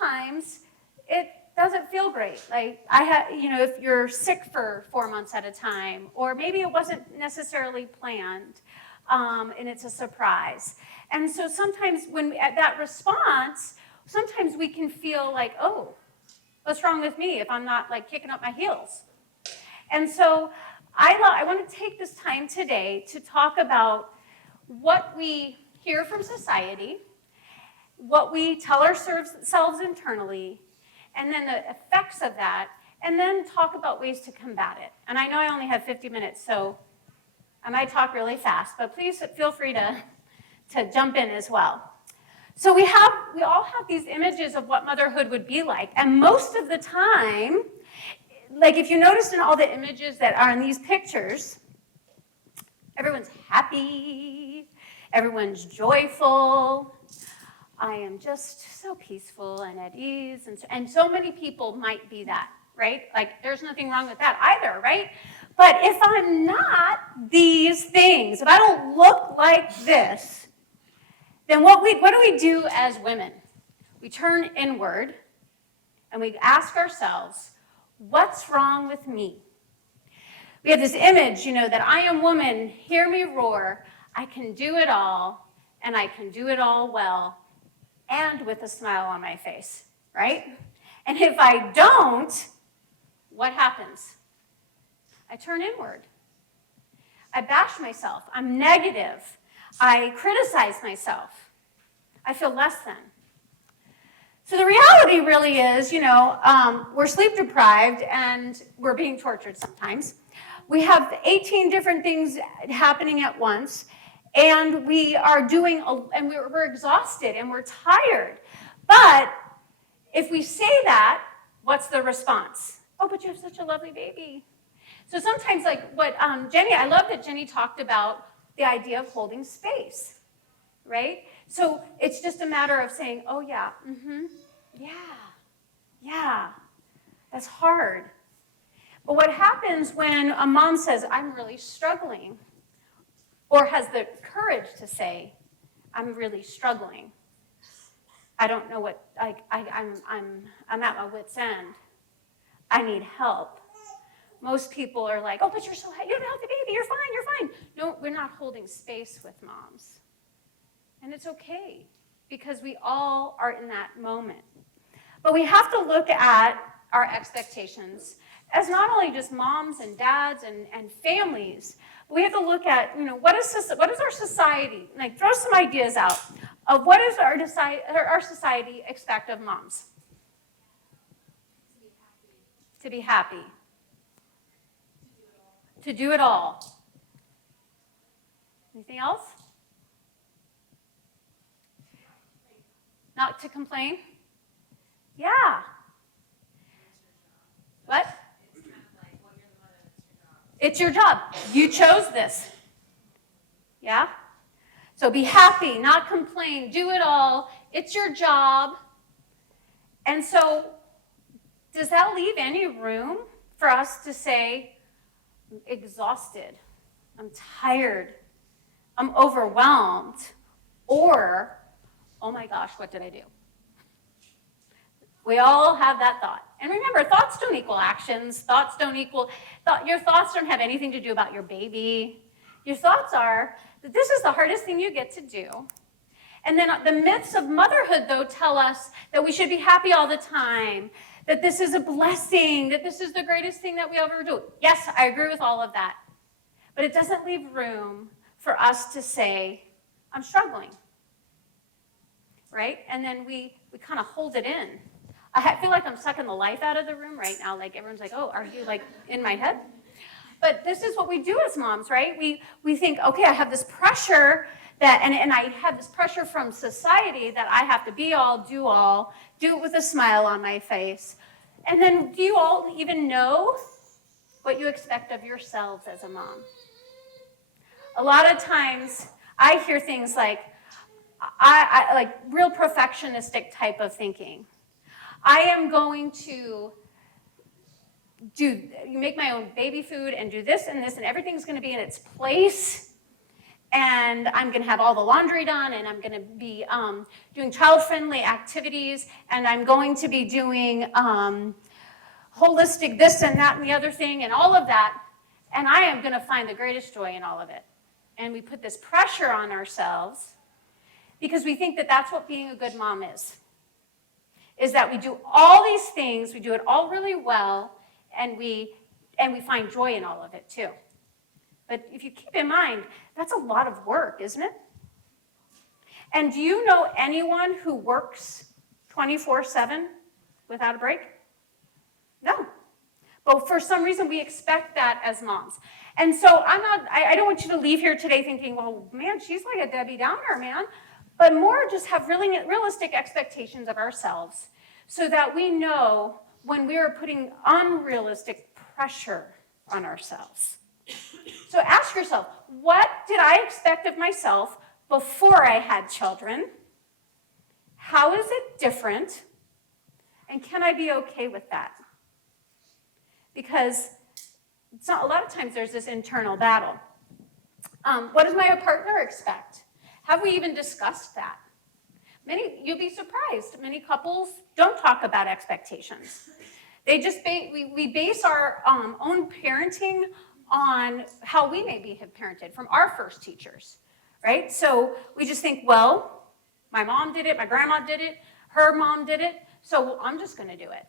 sometimes it doesn't feel great. Like if you're sick for 4 months at a time, or maybe it wasn't necessarily planned, and it's a surprise. And so sometimes at that response, sometimes we can feel like, oh, what's wrong with me if I'm not like kicking up my heels? And so I want to take this time today to talk about what we hear from society, what we tell ourselves internally, and then the effects of that, and then talk about ways to combat it. And I know I only have 50 minutes, so I might talk really fast, but please feel free to jump in as well. So we all have these images of what motherhood would be like, and most of the time, like if you notice in all the images that are in these pictures, everyone's happy, everyone's joyful. I am just so peaceful and at ease, and so many people might be that, right? Like there's nothing wrong with that either, right? But if I'm not these things, if I don't look like this, then what do we do as women? We turn inward and we ask ourselves, what's wrong with me? We have this image, that I am woman, hear me roar, I can do it all, and I can do it all well, and with a smile on my face, right? And if I don't, what happens? I turn inward. I bash myself. I'm negative. I criticize myself. I feel less than. So the reality really is, we're sleep deprived and we're being tortured sometimes. We have 18 different things happening at once, and we are and we're exhausted and we're tired. But if we say that, what's the response? Oh, but you have such a lovely baby. So sometimes, like what I love that Jenny talked about the idea of holding space, right? So it's just a matter of saying, oh yeah, yeah, that's hard. But what happens when a mom says, I'm really struggling, or has the courage to say, I'm really struggling. I don't know what, I'm at my wit's end. I need help. Most people are like, oh, but you have a healthy baby, you're fine. No, we're not holding space with moms. And it's okay, because we all are in that moment. But we have to look at our expectations as not only just moms and dads and families, but we have to look at, what is our society, like throw some ideas out of what does our society expect of moms? To be happy. To do it all. Anything else? Not to complain? Yeah. What? It's your job. You chose this. Yeah? So be happy, not complain, do it all. It's your job. And so, does that leave any room for us to say, I'm exhausted, I'm tired, I'm overwhelmed, or, oh my gosh, what did I do? We all have that thought. And remember, thoughts don't equal actions. Your thoughts don't have anything to do about your baby. Your thoughts are that this is the hardest thing you get to do. And then the myths of motherhood, though, tell us that we should be happy all the time, that this is a blessing, that this is the greatest thing that we ever do. Yes, I agree with all of that. But it doesn't leave room for us to say, I'm struggling. Right? And then we kind of hold it in. I feel like I'm sucking the life out of the room right now. Like everyone's like, oh, are you like in my head? But this is what we do as moms, right? We think, okay, I have this pressure and I have this pressure from society that I have to be all, do it with a smile on my face. And then do you all even know what you expect of yourselves as a mom? A lot of times I hear things like, I like real perfectionistic type of thinking. I am going to make my own baby food and do this and this, and everything's going to be in its place. and I'm going to have all the laundry done, and I'm going to be doing child-friendly activities, and I'm going to be doing holistic this and that and the other thing and all of that, and I am going to find the greatest joy in all of it. And we put this pressure on ourselves because we think that that's what being a good mom is that we do all these things, we do it all really well, and we find joy in all of it too. But if you keep in mind, that's a lot of work, isn't it? And do you know anyone who works 24/7 without a break? No. But for some reason, we expect that as moms. And so I don't want you to leave here today thinking, well, man, she's like a Debbie Downer, man. But more just have really realistic expectations of ourselves so that we know when we are putting unrealistic pressure on ourselves. So ask yourself, what did I expect of myself before I had children? How is it different? And can I be okay with that? Because it's not, a lot of times there's this internal battle. What does my partner expect? Have we even discussed that? You'll be surprised. Many couples don't talk about expectations. They just we base our own parenting on how we maybe have parented from our first teachers, right? So we just think, well, my mom did it, my grandma did it, her mom did it, so I'm just going to do it.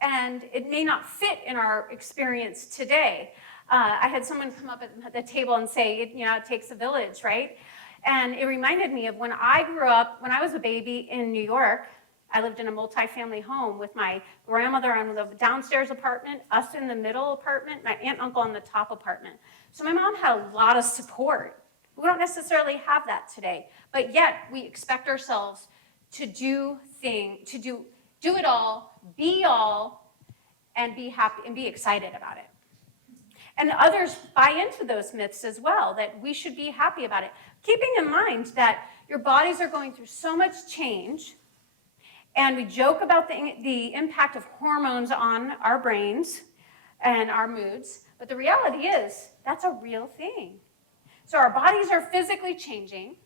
And it may not fit in our experience today. I had someone come up at the table and say, it takes a village, right? And it reminded me of when I grew up, when I was a baby in New York. I lived in a multi-family home with my grandmother in the downstairs apartment, us in the middle apartment, my aunt and uncle in the top apartment. So my mom had a lot of support. We don't necessarily have that today, but yet we expect ourselves to do it all, and be happy and be excited about it. And others buy into those myths as well, that we should be happy about it. Keeping in mind that your bodies are going through so much change, and we joke about the impact of hormones on our brains and our moods, but the reality is that's a real thing. So our bodies are physically changing,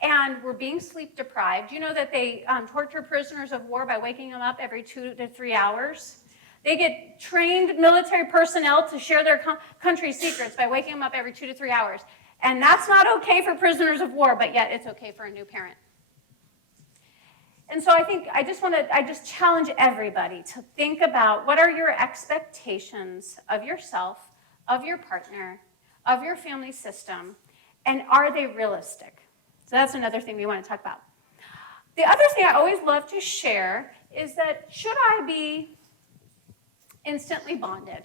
and we're being sleep deprived. You know that they torture prisoners of war by waking them up every 2 to 3 hours? They get trained military personnel to share their country's secrets by waking them up every 2 to 3 hours. And that's not okay for prisoners of war, but yet it's okay for a new parent. And so I just challenge everybody to think about what are your expectations of yourself, of your partner, of your family system, and are they realistic? So that's another thing we want to talk about. The other thing I always love to share is that should I be instantly bonded?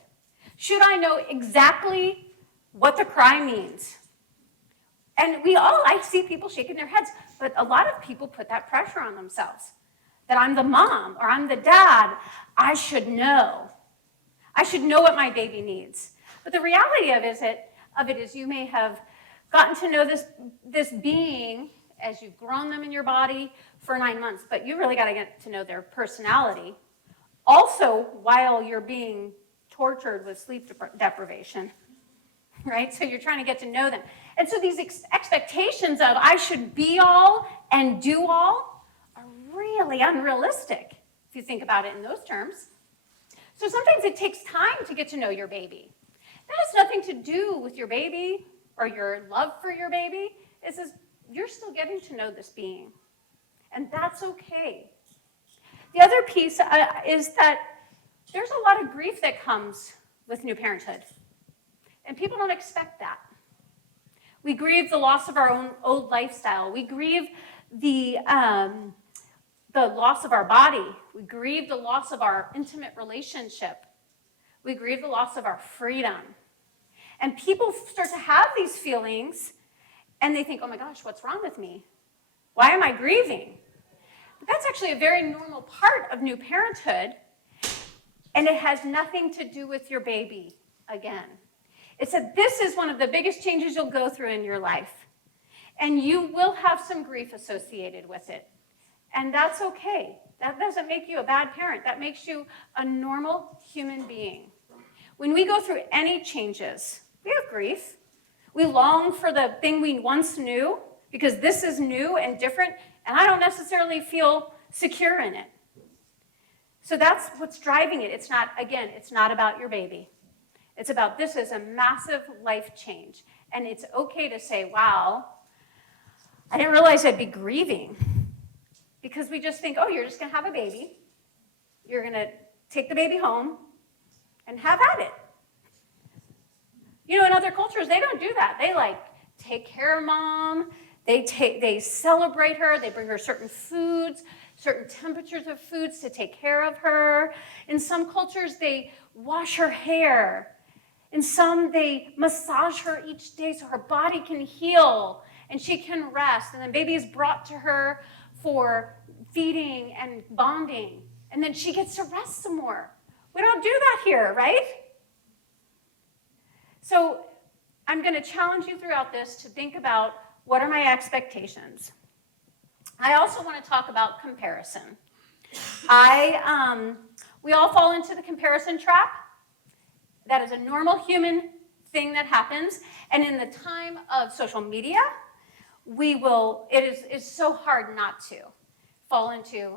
Should I know exactly what the cry means? And I see people shaking their heads, but a lot of people put that pressure on themselves. That I'm the mom or I'm the dad, I should know. I should know what my baby needs. But the reality of it is you may have gotten to know this being as you've grown them in your body for 9 months, but you really got to get to know their personality. Also, while you're being tortured with sleep deprivation, right? So you're trying to get to know them. And so these expectations of I should be all and do all are really unrealistic if you think about it in those terms. So sometimes it takes time to get to know your baby. That has nothing to do with your baby or your love for your baby. It says you're still getting to know this being, and that's okay. The other piece is that there's a lot of grief that comes with new parenthood, and people don't expect that. We grieve the loss of our own old lifestyle. We grieve the loss of our body. We grieve the loss of our intimate relationship. We grieve the loss of our freedom. And people start to have these feelings, and they think, oh my gosh, what's wrong with me? Why am I grieving? But that's actually a very normal part of new parenthood, and it has nothing to do with your baby again. It's that this is one of the biggest changes you'll go through in your life, and you will have some grief associated with it, and that's okay. That doesn't make you a bad parent. That makes you a normal human being. When we go through any changes, we have grief. We long for the thing we once knew because this is new and different, and I don't necessarily feel secure in it. So that's what's driving it. It's not, again, it's not about your baby. It's about this is a massive life change. And it's okay to say, wow, I didn't realize I'd be grieving. Because we just think, oh, you're just going to have a baby. You're going to take the baby home and have at it. You know, in other cultures, they don't do that. They like take care of mom. They celebrate her. They bring her certain foods, certain temperatures of foods to take care of her. In some cultures, they wash her hair. In some, they massage her each day so her body can heal and she can rest. And then baby is brought to her for feeding and bonding. And then she gets to rest some more. We don't do that here, right? So I'm going to challenge you throughout this to think about what are my expectations. I also want to talk about comparison. We all fall into the comparison trap. That is a normal human thing that happens. And in the time of social media, it is so hard not to fall into,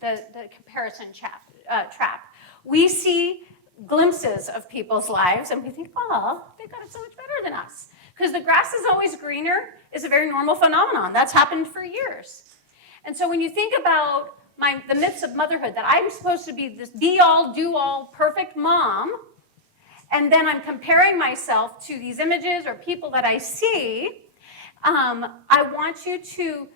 the comparison trap. We see glimpses of people's lives and we think, oh, they got it so much better than us. Because the grass is always greener is a very normal phenomenon. That's happened for years. And so when you think about the myths of motherhood, that I'm supposed to be this be-all, do-all, perfect mom, and then I'm comparing myself to these images or people that I see, I want you to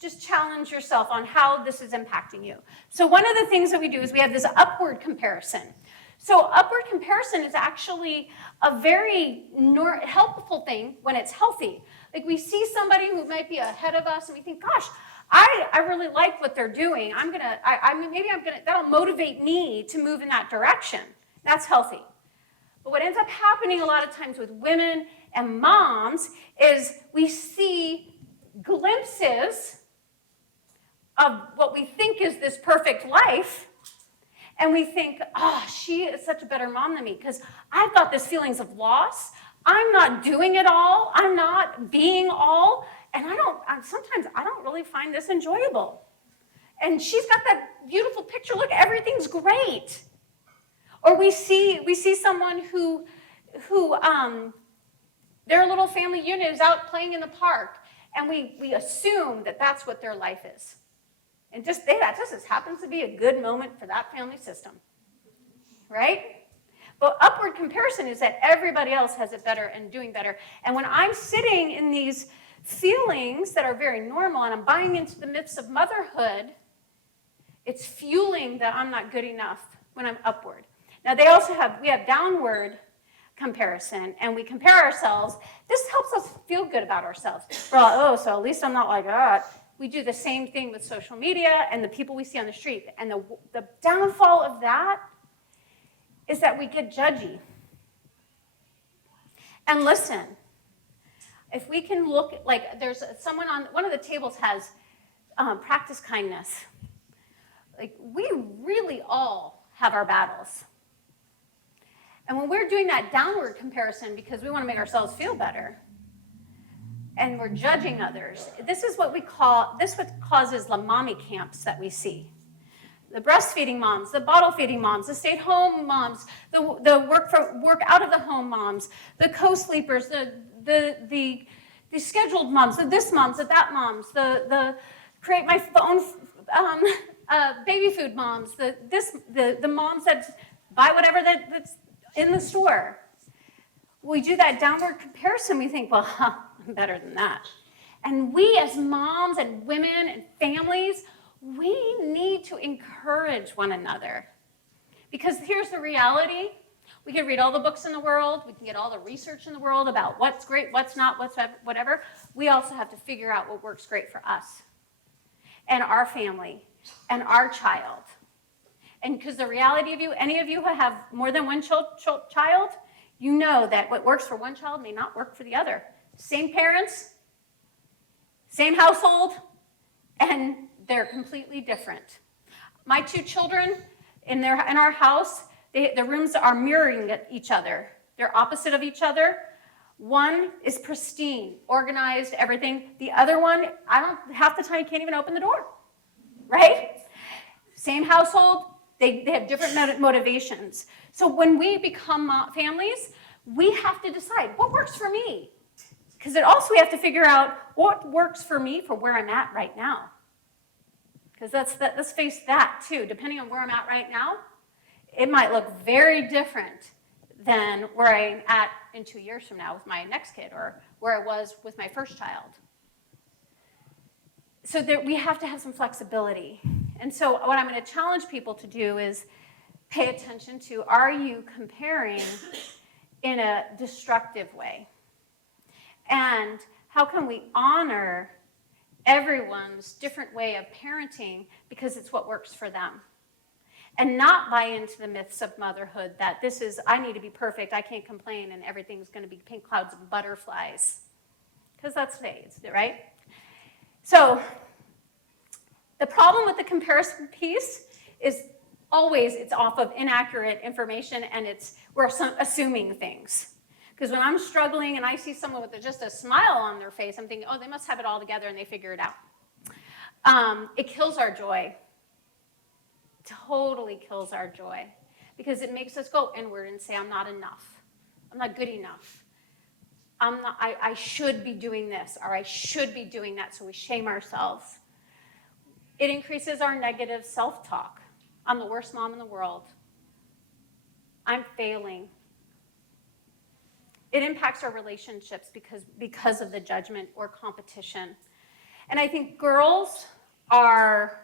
just challenge yourself on how this is impacting you. So one of the things that we do is we have this upward comparison. So upward comparison is actually a very helpful thing when it's healthy. Like we see somebody who might be ahead of us and we think, gosh, I really like what they're doing. That'll motivate me to move in that direction. That's healthy. But what ends up happening a lot of times with women and moms is we see glimpses of what we think is this perfect life, and we think, oh, she is such a better mom than me because I've got these feelings of loss. I'm not doing it all. I'm not being all, and sometimes I don't really find this enjoyable. And she's got that beautiful picture. Look, everything's great. Or we see someone who their little family unit is out playing in the park, and we assume that that's what their life is. And that just happens to be a good moment for that family system, right? But upward comparison is that everybody else has it better and doing better. And when I'm sitting in these feelings that are very normal and I'm buying into the myths of motherhood, it's fueling that I'm not good enough when I'm upward. Now we have downward comparison, and we compare ourselves. This helps us feel good about ourselves. We're like, oh, so at least I'm not like that. We do the same thing with social media and the people we see on the street. And the downfall of that is that we get judgy. And listen, if we can look, like there's someone on one of the tables has practice kindness. Like we really all have our battles. And when we're doing that downward comparison because we want to make ourselves feel better, and we're judging others, this what causes the mommy camps that we see. The breastfeeding moms, the bottle feeding moms, the stay-at-home moms, the work out of the home moms, the co-sleepers, the scheduled moms, the this moms, the that moms, the create my own baby food moms, the moms that buy whatever that's in the store. We do that downward comparison. We think, well, I'm better than that. And we as moms and women and families, we need to encourage one another. Because here's the reality. We can read all the books in the world. We can get all the research in the world about what's great, what's not, whatever. We also have to figure out what works great for us and our family and our child. And because the reality of any of you who have more than one child, you know that what works for one child may not work for the other. Same parents, same household, and they're completely different. My two children in our house, the rooms are mirroring each other. They're opposite of each other. One is pristine, organized, everything. The other one, half the time you can't even open the door, right? Same household, they have different motivations. So when we become families, we have to decide what works for me. Because we have to figure out what works for me for where I'm at right now. Because let's face that too. Depending on where I'm at right now, it might look very different than where I'm at in 2 years from now with my next kid, or where I was with my first child. So that we have to have some flexibility. And so what I'm going to challenge people to do is pay attention to, are you comparing in a destructive way? And how can we honor everyone's different way of parenting because it's what works for them? And not buy into the myths of motherhood that I need to be perfect, I can't complain, and everything's going to be pink clouds and butterflies. Because that's phased, right? So the problem with the comparison piece is always it's off of inaccurate information, and we're assuming things. Because when I'm struggling and I see someone with just a smile on their face, I'm thinking, oh, they must have it all together and they figure it out. It kills our joy. Totally kills our joy. Because it makes us go inward and say, I'm not enough. I'm not good enough. I should be doing this, or I should be doing that, so we shame ourselves. It increases our negative self-talk. I'm the worst mom in the world. I'm failing. It impacts our relationships because of the judgment or competition. And I think girls are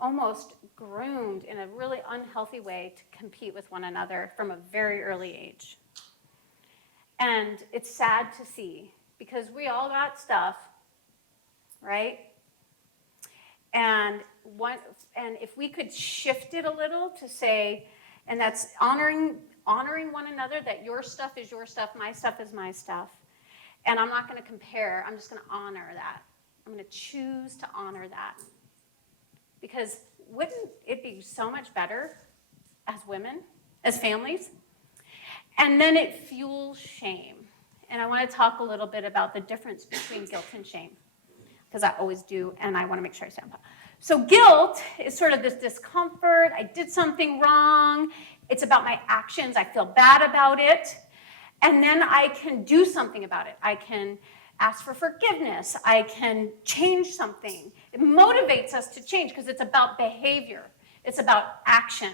almost groomed in a really unhealthy way to compete with one another from a very early age. And it's sad to see, because we all got stuff, right? And if we could shift it a little to say, and that's honoring one another, that your stuff is your stuff, my stuff is my stuff. And I'm not going to compare, I'm just going to honor that. I'm going to choose to honor that. Because wouldn't it be so much better as women, as families? And then it fuels shame. And I want to talk a little bit about the difference between guilt and shame, because I always do, and I want to make sure I stand up. So guilt is sort of this discomfort. I did something wrong. It's about my actions. I feel bad about it. And then I can do something about it. I can ask for forgiveness. I can change something. It motivates us to change because it's about behavior. It's about action.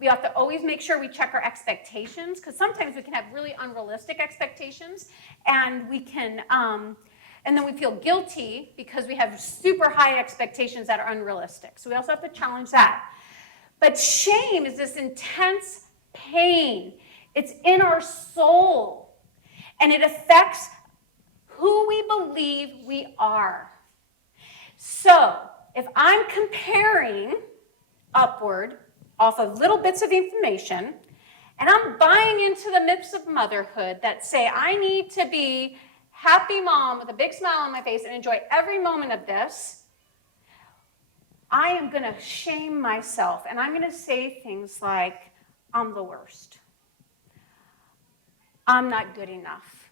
We have to always make sure we check our expectations, because sometimes we can have really unrealistic expectations, and we can, and then we feel guilty because we have super high expectations that are unrealistic. So we also have to challenge that. But shame is this intense pain. It's in our soul, and it affects who we believe we are. So if I'm comparing upward off of little bits of information, and I'm buying into the myths of motherhood that say I need to be happy mom with a big smile on my face and enjoy every moment of this, I am going to shame myself, and I'm going to say things like, I'm the worst. I'm not good enough.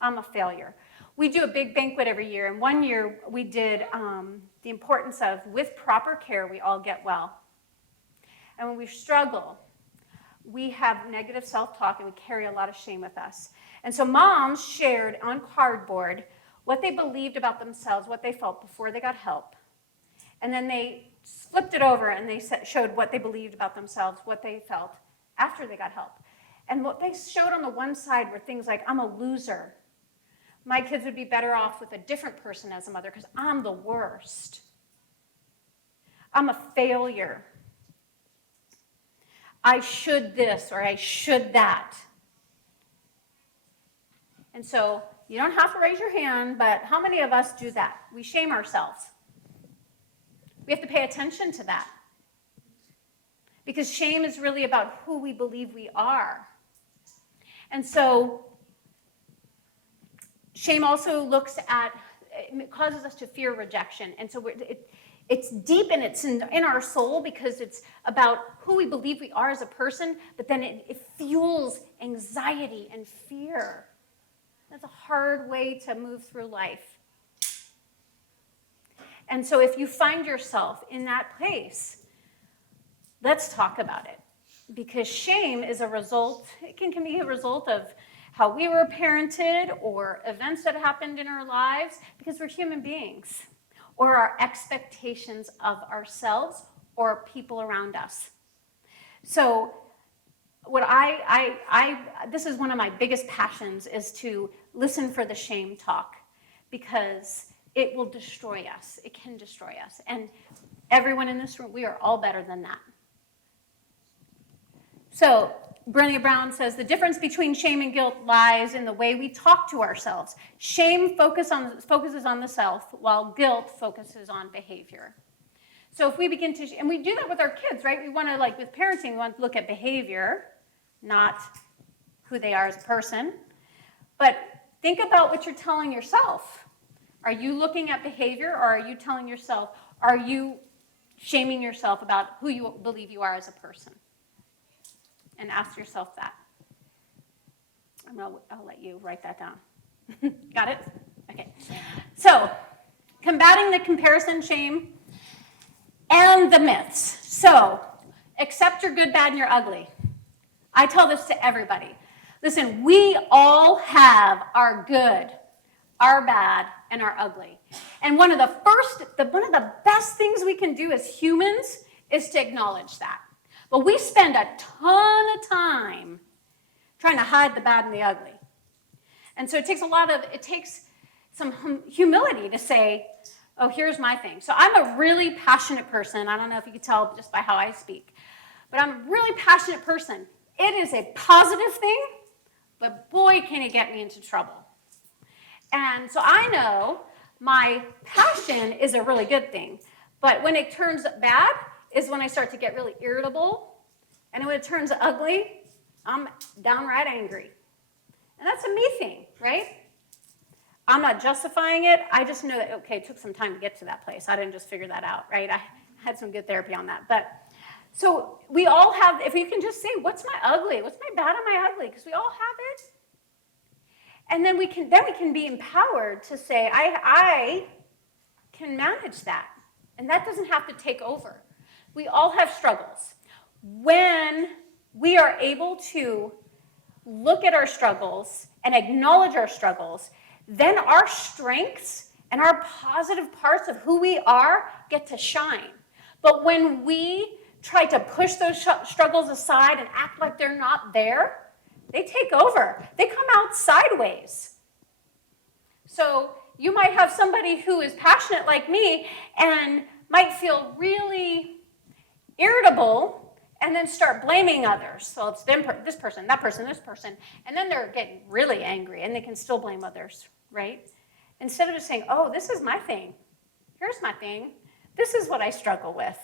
I'm a failure. We do a big banquet every year, and one year we did the importance of, with proper care, we all get well. And when we struggle, we have negative self-talk, and we carry a lot of shame with us. And so moms shared on cardboard what they believed about themselves, what they felt before they got help. And then they flipped it over, and they showed what they believed about themselves, what they felt after they got help. And what they showed on the one side were things like, I'm a loser. My kids would be better off with a different person as a mother because I'm the worst. I'm a failure. I should this or I should that. And so you don't have to raise your hand, but how many of us do that? We shame ourselves. We have to pay attention to that. Because shame is really about who we believe we are. And so shame also looks at, it causes us to fear rejection. And so it's deep and it's in our soul because it's about who we believe we are as a person, but then it fuels anxiety and fear. That's a hard way to move through life. And so if you find yourself in that place, let's talk about it. Because shame is a result, it can be a result of how we were parented or events that happened in our lives, because we're human beings, or our expectations of ourselves or people around us. So what this is one of my biggest passions, is to listen for the shame talk, because it will destroy us. It can destroy us. And everyone in this room, we are all better than that. So Brené Brown says, the difference between shame and guilt lies in the way we talk to ourselves. Shame focuses on the self, while guilt focuses on behavior. So if we begin to, and we do that with our kids, right? We want to, like with parenting, we want to look at behavior, not who they are as a person. But think about what you're telling yourself. Are you looking at behavior, or are you telling yourself, are you shaming yourself about who you believe you are as a person? And ask yourself that. I'll let you write that down. Got it? Okay. So, combating the comparison shame and the myths. So, accept your good, bad, and your ugly. I tell this to everybody. Listen, we all have our good, our bad, and our ugly. And one of the best things we can do as humans is to acknowledge that. But we spend a ton of time trying to hide the bad and the ugly. And so it takes some humility to say, oh, here's my thing. So I'm a really passionate person. I don't know if you can tell just by how I speak, but I'm a really passionate person. It is a positive thing, but boy, can it get me into trouble. And so I know my passion is a really good thing, but when it turns bad, is when I start to get really irritable. And when it turns ugly, I'm downright angry. And that's a me thing, right? I'm not justifying it. I just know that, okay, it took some time to get to that place. I didn't just figure that out, right? I had some good therapy on that. But so we all have, if you can just say, what's my ugly? What's my bad and my ugly? Because we all have it. And then we can be empowered to say, I can manage that. And that doesn't have to take over. We all have struggles. When we are able to look at our struggles and acknowledge our struggles, then our strengths and our positive parts of who we are get to shine. But when we try to push those struggles aside and act like they're not there, they take over. They come out sideways. So you might have somebody who is passionate like me and might feel really irritable and then start blaming others. So it's them, this person, that person, this person. And then they're getting really angry and they can still blame others, right? Instead of just saying, oh, this is my thing. Here's my thing. This is what I struggle with.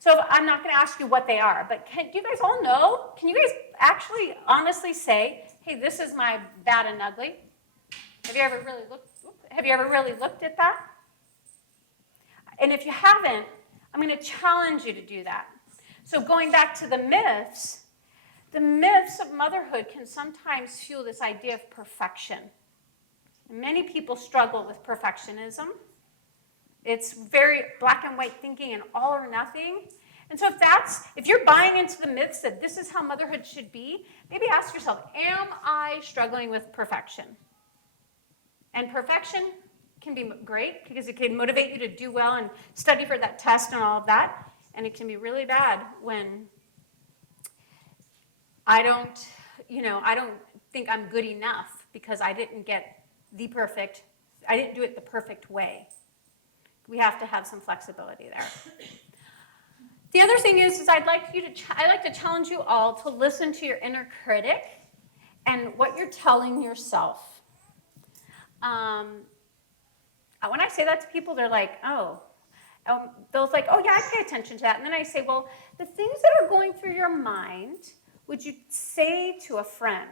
So I'm not going to ask you what they are, but do you guys all know? Can you guys actually honestly say, hey, this is my bad and ugly? Have you ever really looked at that? And if you haven't, I'm going to challenge you to do that. So going back to the myths of motherhood can sometimes fuel this idea of perfection. And many people struggle with perfectionism. It's very black and white thinking and all or nothing. And so if you're buying into the myths that this is how motherhood should be, maybe ask yourself, am I struggling with perfection? And perfection can be great because it can motivate you to do well and study for that test and all of that. And it can be really bad when I don't think I'm good enough because I didn't do it the perfect way. We have to have some flexibility there. The other thing is I'd like to challenge you all to listen to your inner critic and what you're telling yourself. When I say that to people, they're like, oh. They'll like, oh yeah, I pay attention to that. And then I say, well, the things that are going through your mind, would you say to a friend?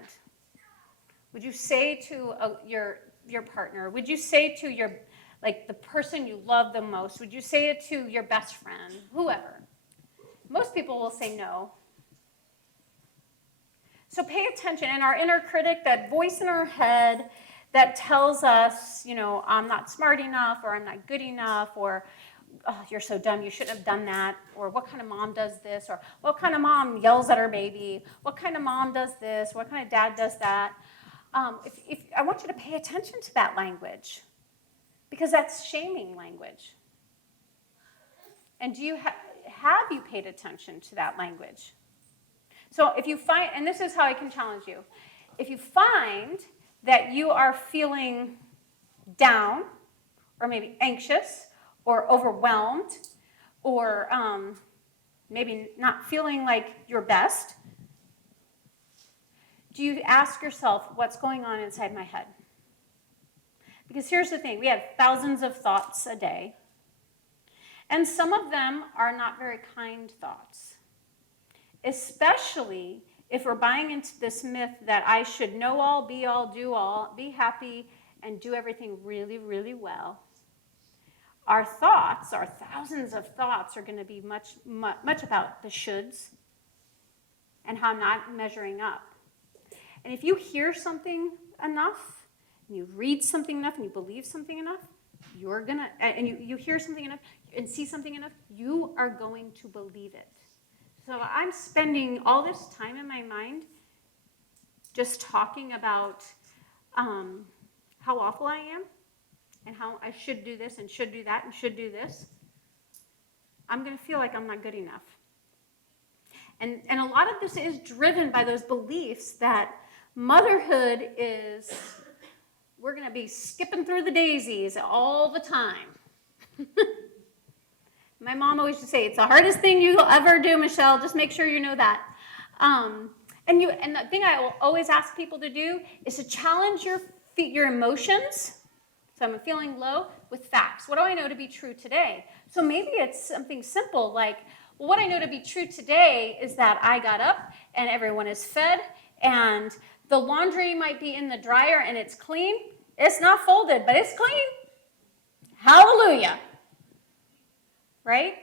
Would you say to your partner? Would you say to your Like the person you love the most? Would you say it to your best friend, whoever? Most people will say no. So pay attention. And our inner critic, that voice in our head that tells us, I'm not smart enough, or I'm not good enough, or oh, you're so dumb, you shouldn't have done that, or what kind of mom does this, or what kind of mom yells at her baby, what kind of mom does this, what kind of dad does that. If I want you to pay attention to that language, because that's shaming language. And do you have you paid attention to that language? So if you find, and this is how I can challenge you, if you find that you are feeling down, or maybe anxious, or overwhelmed, or maybe not feeling like your best, do you ask yourself, what's going on inside my head? Because here's the thing, we have thousands of thoughts a day, and some of them are not very kind thoughts, especially if we're buying into this myth that I should know all, be all, do all, be happy, and do everything really, really well. Our thoughts, our thousands of thoughts, are going to be much about the shoulds and how not measuring up. And if you hear something enough, and you read something enough, and you believe something enough, you're going to, and you hear something enough, and see something enough, you are going to believe it. So I'm spending all this time in my mind just talking about how awful I am, and how I should do this, and should do that, and should do this. I'm going to feel like I'm not good enough. And a lot of this is driven by those beliefs that motherhood is, we're going to be skipping through the daisies all the time. My mom always used to say, it's the hardest thing you'll ever do, Michelle. Just make sure you know that. And the thing I will always ask people to do is to challenge your emotions. So I'm feeling low with facts. What do I know to be true today? So maybe it's something simple like, well, what I know to be true today is that I got up and everyone is fed and the laundry might be in the dryer and it's clean. It's not folded, but it's clean. Hallelujah. Right?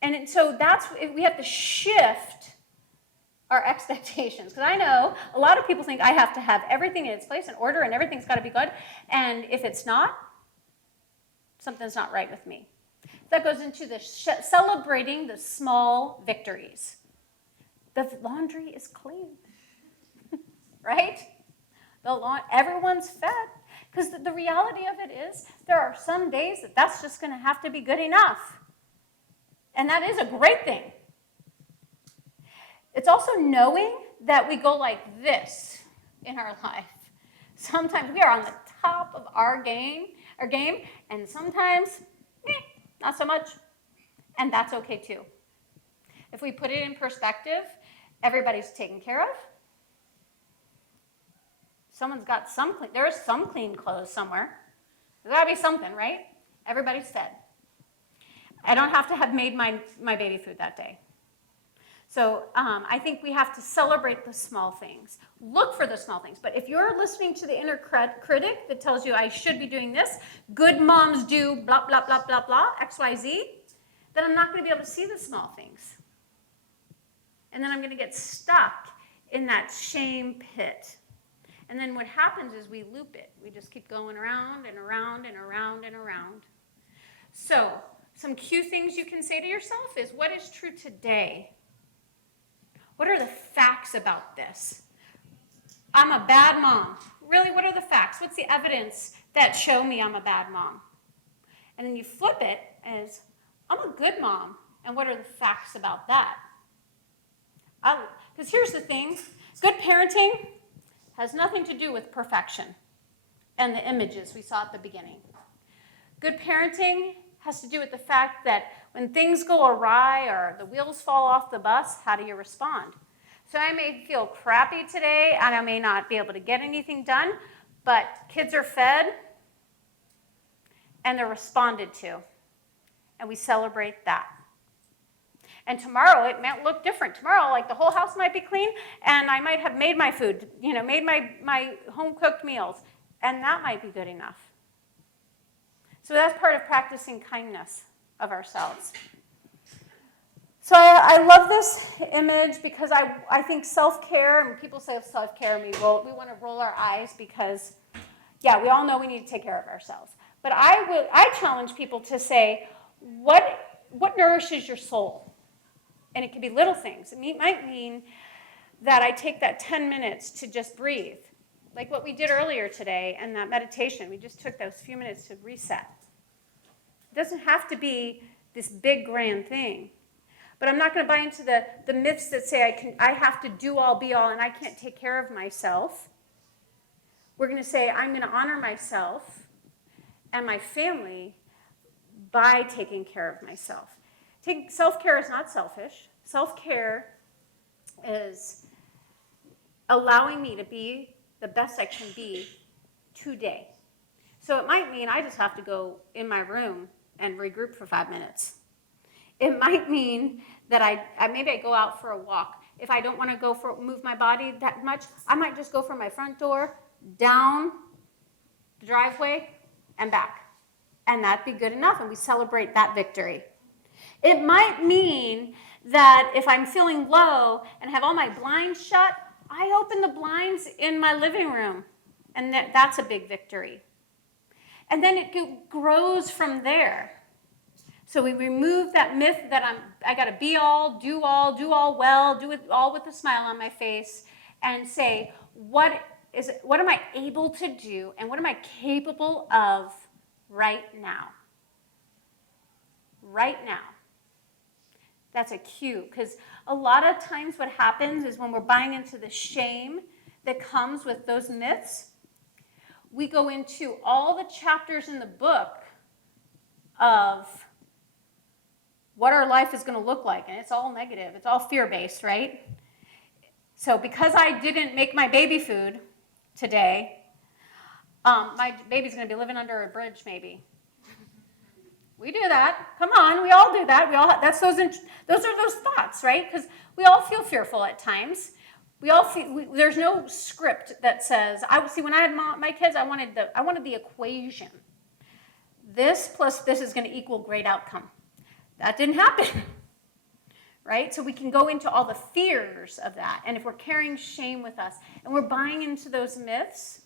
And so we have to shift our expectations. Because I know a lot of people think I have to have everything in its place in order and everything's got to be good. And if it's not, something's not right with me. That goes into the celebrating the small victories. The laundry is clean, right? Everyone's fed. Because the reality of it is there are some days that's just going to have to be good enough. And that is a great thing. It's also knowing that we go like this in our life. Sometimes we are on the top of our game, and sometimes, not so much. And that's okay too. If we put it in perspective, everybody's taken care of. Someone's got there is some clean clothes somewhere. There's got to be something, right? Everybody's fed. I don't have to have made my baby food that day. So I think we have to celebrate the small things. Look for the small things. But if you're listening to the inner critic that tells you I should be doing this, good moms do blah, blah, blah, blah, blah, X, Y, Z, then I'm not going to be able to see the small things. And then I'm going to get stuck in that shame pit. And then what happens is we loop it. We just keep going around and around and around and around. So some cue things you can say to yourself is, what is true today? What are the facts about this? I'm a bad mom. Really, what are the facts? What's the evidence that show me I'm a bad mom? And then you flip it as, I'm a good mom. And what are the facts about that? Because here's the thing. Good parenting has nothing to do with perfection and the images we saw at the beginning. Good parenting has to do with the fact that when things go awry or the wheels fall off the bus, how do you respond? So I may feel crappy today, and I may not be able to get anything done, but kids are fed, and they're responded to, and we celebrate that. And tomorrow, it might look different. Tomorrow, like the whole house might be clean, and I might have made my food, made my home-cooked meals, and that might be good enough. So that's part of practicing kindness of ourselves. So I love this image because I think self-care, and people say self-care, and we want to roll our eyes because, yeah, we all know we need to take care of ourselves. But I challenge people to say, what nourishes your soul? And it can be little things. It might mean that I take that 10 minutes to just breathe, like what we did earlier today and that meditation. We just took those few minutes to reset. It doesn't have to be this big grand thing. But I'm not going to buy into the myths that say I have to do all, be all, and I can't take care of myself. We're going to say I'm going to honor myself and my family by taking care of myself. Self-care is not selfish. Self-care is allowing me to be the best I can be today. So it might mean I just have to go in my room and regroup for 5 minutes. It might mean that maybe I go out for a walk. If I don't want to move my body that much, I might just go from my front door, down the driveway, and back. And that'd be good enough, and we celebrate that victory. It might mean that if I'm feeling low and have all my blinds shut, I open the blinds in my living room, and that's a big victory. And then it grows from there. So we remove that myth that I got to be all, do all well, do it all with a smile on my face, and say, what am I able to do, and what am I capable of right now? Right now. That's a cue, because a lot of times what happens is when we're buying into the shame that comes with those myths, we go into all the chapters in the book of what our life is going to look like, and it's all negative. It's all fear-based, right? So because I didn't make my baby food today, my baby's going to be living under a bridge maybe. We do that. Come on, we all do that. Those are those thoughts, right? Because we all feel fearful at times. There's no script that says, when I had my kids, I wanted the equation. This plus this is going to equal great outcome. That didn't happen, right? So we can go into all the fears of that. And if we're carrying shame with us and we're buying into those myths,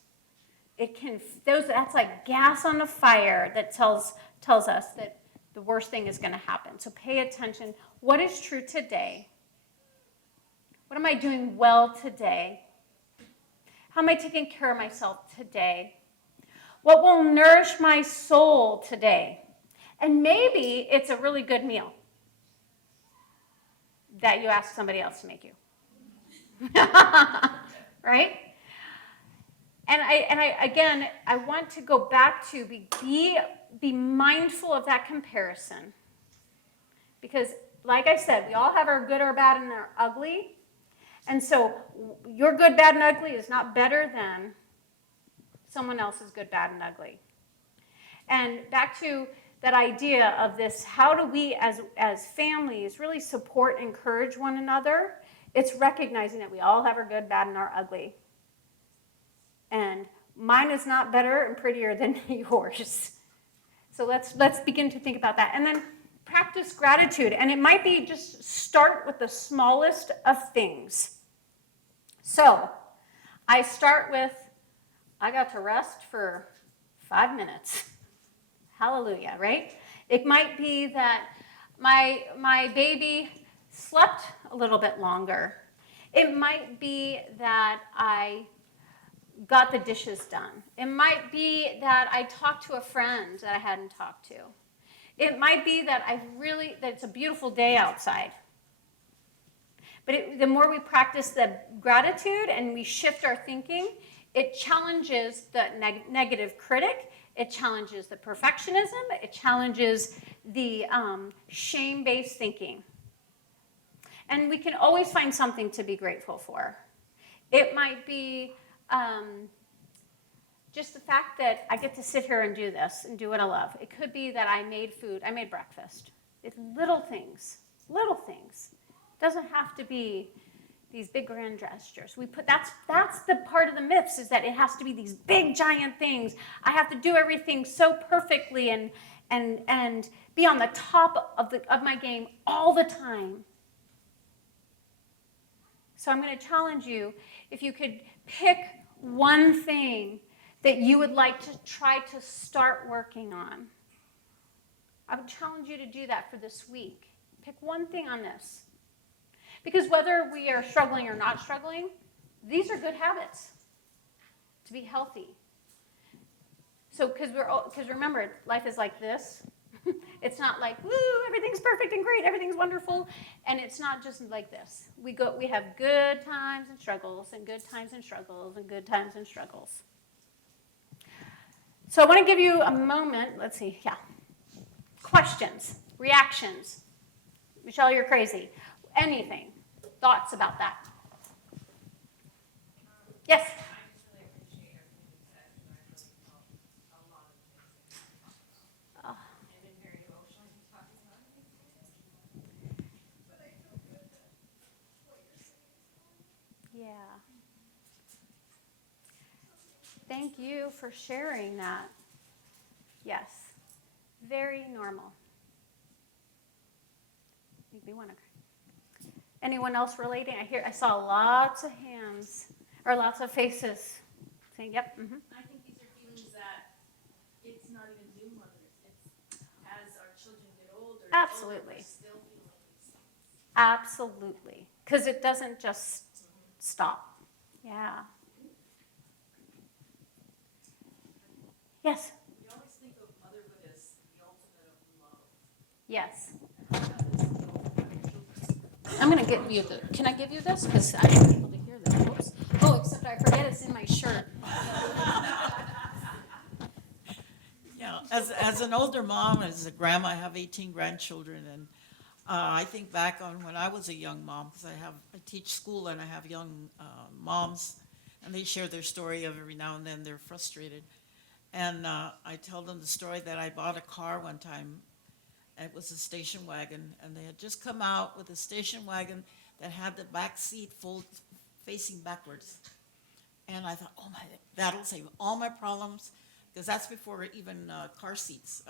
that's like gas on the fire that tells us that the worst thing is going to happen. So pay attention. What is true today? What am I doing well today? How am I taking care of myself today? What will nourish my soul today? And maybe it's a really good meal that you ask somebody else to make you. Right? And I want to go back to be mindful of that comparison. Because, like I said, we all have our good, our bad, and our ugly. And so your good, bad, and ugly is not better than someone else's good, bad, and ugly. And back to that idea of this, how do we as families really support and encourage one another? It's recognizing that we all have our good, bad, and our ugly. And mine is not better and prettier than yours. So let's begin to think about that. And then practice gratitude. And it might be just start with the smallest of things. So I start with, I got to rest for 5 minutes. Hallelujah, right? It might be that my baby slept a little bit longer. It might be that I got the dishes done. It might be that I talked to a friend that I hadn't talked to. It might be that that it's a beautiful day outside. But the more we practice the gratitude and we shift our thinking, it challenges the negative critic. It challenges the perfectionism. It challenges the shame-based thinking. And we can always find something to be grateful for. It might be just the fact that I get to sit here and do this and do what I love. It could be that I made food. I made breakfast. It's little things. Little things. It doesn't have to be these big grand gestures. That's the part of the myths, is that it has to be these big giant things. I have to do everything so perfectly and be on the top of my game all the time. So I'm going to challenge you, if you could pick one thing that you would like to try to start working on, I would challenge you to do that for this week. Pick one thing on this. Because whether we are struggling or not struggling, these are good habits to be healthy. So, because remember, life is like this. It's not like, woo, everything's perfect and great, everything's wonderful. And it's not just like this. We have good times and struggles, and good times and struggles, and good times and struggles. So I want to give you a moment. Let's see, yeah. Questions, reactions. Michelle, you're crazy. Anything. Thoughts about that? Yes? I just really appreciate everything you said, and I really felt a lot of things. I've been very emotional talking about it. But I feel good that what you're saying is Yeah. Thank you for sharing that. Yes. Very normal. Make me want to cry. Anyone else relating? I saw lots of hands, or lots of faces saying, yep. Mm-hmm. I think these are feelings that it's not even new mothers. It's as our children get older, Absolutely. we're still feeling these things. Absolutely. Because it doesn't just stop. Yeah. Yes? We always think of motherhood as the ultimate of love. Yes. And how that is the ultimate children. I'm going to give you can I give you this? Because I want people to hear this. Whoops. Oh, except I forget it's in my shirt. Yeah, as an older mom, as a grandma, I have 18 grandchildren, and I think back on when I was a young mom, because I teach school and I have young moms, and they share their story of every now and then they're frustrated. And I tell them the story that I bought a car one time. It was a station wagon, and they had just come out with a station wagon that had the back seat facing backwards. And I thought, oh my, that'll save all my problems, because that's before even car seats,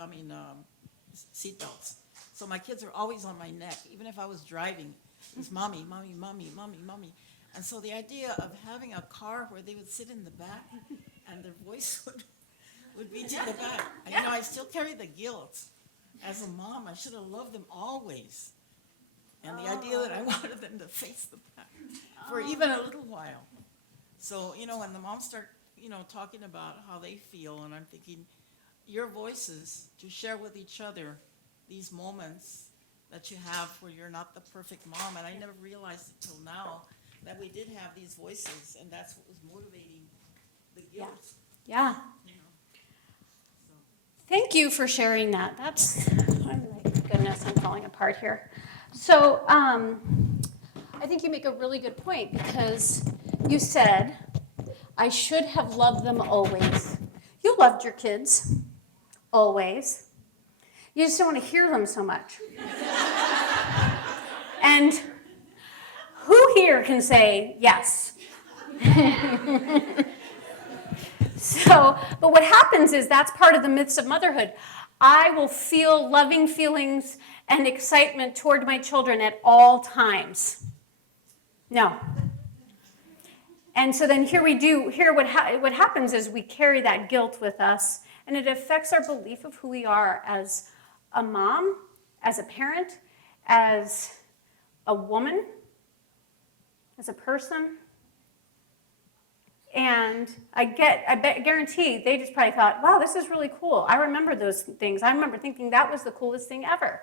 seat belts. So my kids are always on my neck, even if I was driving. It's mommy, mommy, mommy, mommy, mommy. And so the idea of having a car where they would sit in the back and their voice would be to the back. And, I still carry the guilt. As a mom, I should have loved them always. And the idea that I wanted them to face the back for even a little while. So, when the moms start, talking about how they feel, and I'm thinking, your voices to share with each other these moments that you have where you're not the perfect mom. And I never realized until now that we did have these voices, and that's what was motivating the guilt. Yeah. So. Thank you for sharing that. Oh my goodness, I'm falling apart here. So I think you make a really good point, because you said, I should have loved them always. You loved your kids, always. You just don't want to hear them so much. And who here can say yes? But what happens is that's part of the myths of motherhood. I will feel loving feelings and excitement toward my children at all times. No. And so then here what happens is we carry that guilt with us, and it affects our belief of who we are as a mom, as a parent, as a woman, as a person. And I guarantee they just probably thought, wow, this is really cool. I remember those things. I remember thinking that was the coolest thing ever.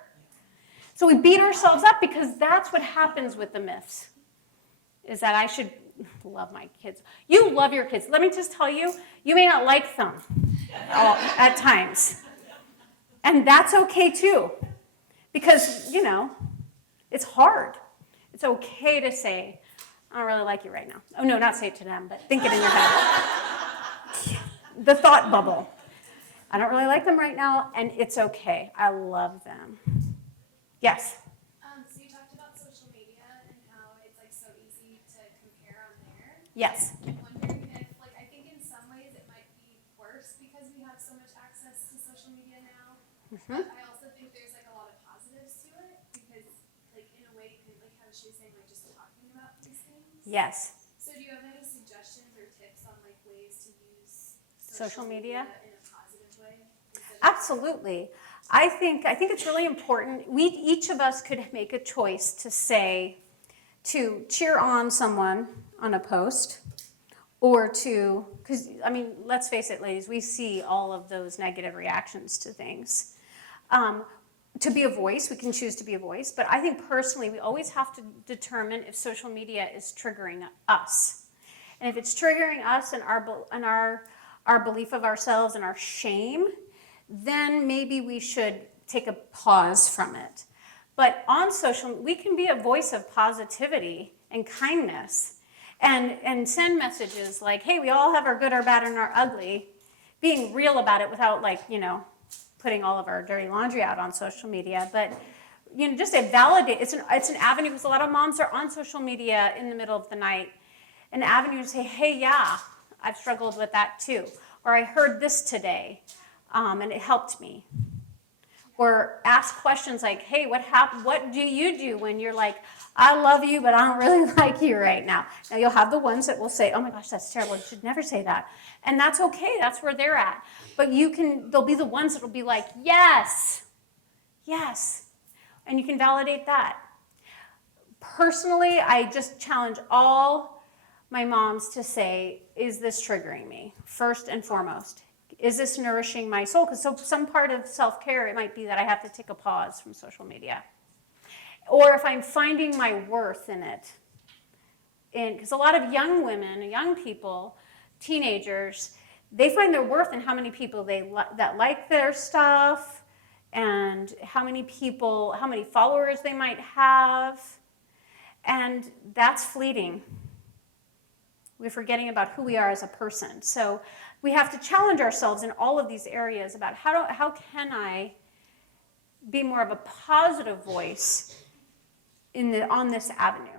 So we beat ourselves up, because that's what happens with the myths, is that I should love my kids. You love your kids. Let me just tell you, you may not like them at times. And that's okay too, because, it's hard. It's okay to say, I don't really like you right now. Oh, no, not say it to them, but think it in your head. The thought bubble. I don't really like them right now, and it's okay. I love them. Yes? So you talked about social media and how it's so easy to Yes. I'm wondering if, like, I think in some ways it might be worse because we have so much access to social media now. But I also think there's like a lot of positives to it because, like, in a way, you can, like how she was saying, like just talking about these things. Yes. So do you have any suggestions or tips on like ways to use Social media? in a positive way? Absolutely. I think it's really important. Each of us could make a choice to say, to cheer on someone on a post, or to, because I mean, let's face it, ladies, we see all of those negative reactions to things. To be a voice, we can choose to be a voice, but I think personally, we always have to determine if social media is triggering us. And if it's triggering us and our belief of ourselves and our shame, then maybe we should take a pause from it. But on social, we can be a voice of positivity and kindness and send messages like, hey, we all have our good, our bad, and our ugly, being real about it without, like, you know, putting all of our dirty laundry out on social media. But, you know, just to validate, it's an avenue, because a lot of moms are on social media in the middle of the night, an avenue to say, hey, yeah, I've struggled with that too. Or I heard this today, and it helped me. Or ask questions like, hey, what do you do when you're like, I love you, but I don't really like you right now? Now, you'll have the ones that will say, oh my gosh, that's terrible, you should never say that. And that's okay, that's where they're at. But there'll be the ones that will be like, yes, yes. And you can validate that. Personally, I just challenge all my moms to say, is this triggering me? First and foremost. Is this nourishing my soul? Because some part of self-care, it might be that I have to take a pause from social media. Or if I'm finding my worth in it. Because a lot of young women, young people, teenagers, they find their worth in how many people that like their stuff, and how many followers they might have. And that's fleeting. We're forgetting about who we are as a person. So we have to challenge ourselves in all of these areas about how can I be more of a positive voice on this avenue.